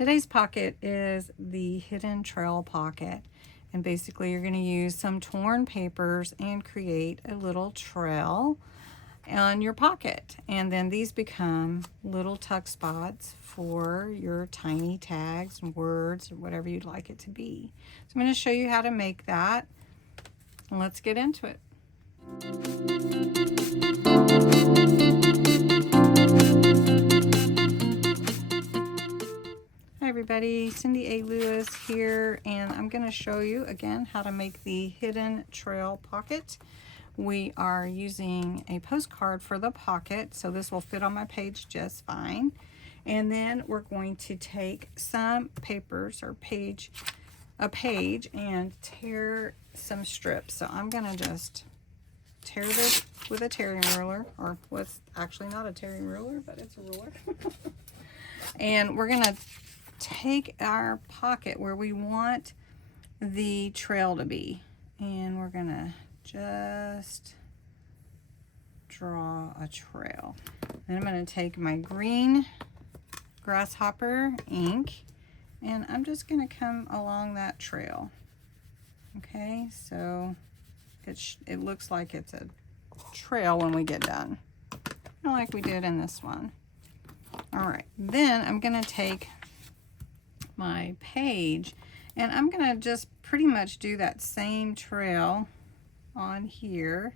Today's pocket is the hidden trail pocket, and basically you're going to use some torn papers and create a little trail on your pocket, and then these become little tuck spots for your tiny tags and words or whatever you'd like it to be. So I'm going to show you how to make that, and let's get into it. Hi everybody, Cindy A. Lewis here, and I'm going to show you again how to make the hidden trail pocket. We are using a postcard for the pocket, so this will fit on my page just fine. And then we're going to take some papers or a page and tear some strips. So I'm going to just tear this with a tearing ruler, or what's actually not a tearing ruler, but it's a ruler. And we're going to take our pocket where we want the trail to be, and we're going to just draw a trail. Then I'm going to take my green grasshopper ink, and I'm just going to come along that trail. Okay, so it looks like it's a trail when we get done, kind of like we did in this one. All right, then I'm going to take my page, and I'm going to just pretty much do that same trail on here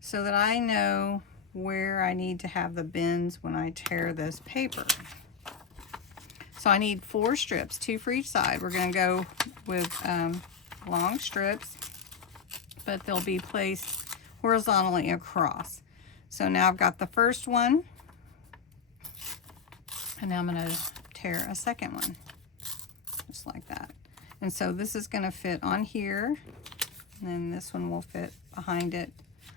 so that I know where I need to have the bends when I tear this paper. So I need 4 strips, 2 for each side. We're going to go with long strips, but they'll be placed horizontally across. So now I've got the first one, and now I'm going to tear a second one, just like that. And so this is going to fit on here, and then this one will fit behind it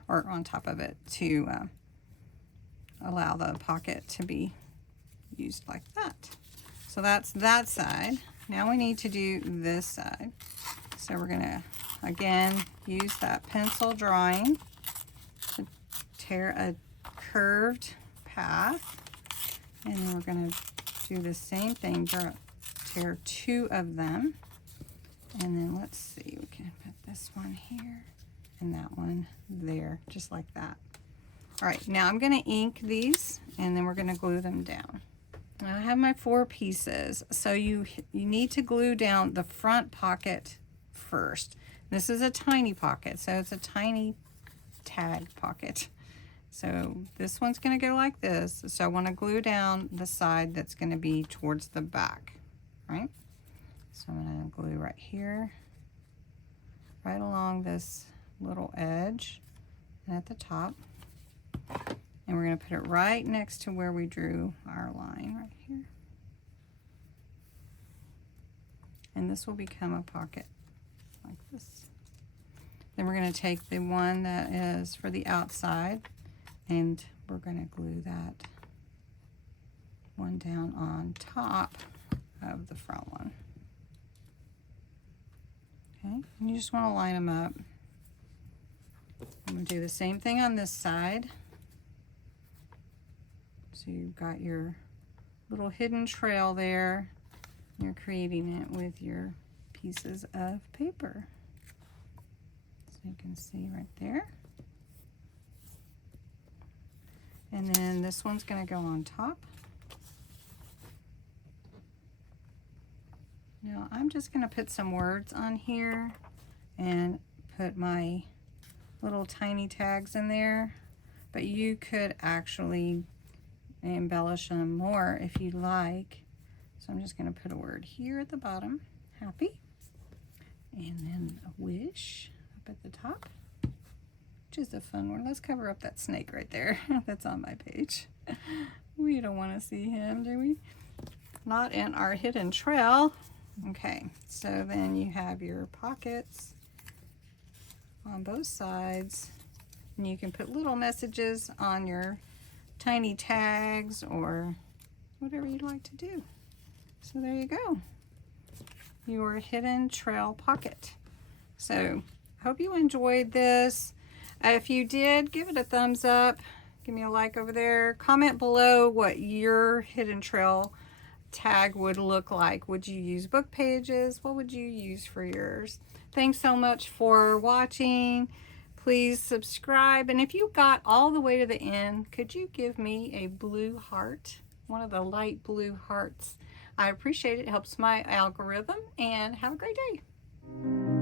or on top of it to allow the pocket to be used like that. So that's that side. Now we need to do this side. So we're going to again use that pencil drawing to tear a curved path, and then we're going to do the same thing, tear 2 of them, and then let's see, we can put this one here and that one there, just like that. All right, now I'm going to ink these, and then we're going to glue them down. Now I have my 4 pieces, so you need to glue down the front pocket first. This is a tiny pocket, so it's a tiny tag pocket. So this one's going to go like this. So I want to glue down the side that's going to be towards the back, right? So I'm going to glue right here, right along this little edge and at the top. And we're going to put it right next to where we drew our line right here. And this will become a pocket like this. Then we're going to take the one that is for the outside, and we're going to glue that one down on top of the front one. Okay, and you just want to line them up. I'm going to do the same thing on this side. So you've got your little hidden trail there. You're creating it with your pieces of paper. So you can see right there. And then this one's going to go on top. Now I'm just going to put some words on here and put my little tiny tags in there, but you could actually embellish them more if you like. So I'm just going to put a word here at the bottom, happy, and then a wish up at the top, which is a fun one. Let's cover up that snake right there that's on my page. We don't want to see him, do we? Not in our hidden trail. Okay, so then you have your pockets on both sides, and you can put little messages on your tiny tags or whatever you'd like to do. So there you go, your hidden trail pocket. So I hope you enjoyed this. If you did, give it a thumbs up, give me a like over there, comment below what your hidden trail tag would look like. Would you use book pages? What would you use for yours? Thanks so much for watching. Please subscribe. And if you got all the way to the end, could you give me a blue heart? One of the light blue hearts. I appreciate it. It helps my algorithm. And have a great day.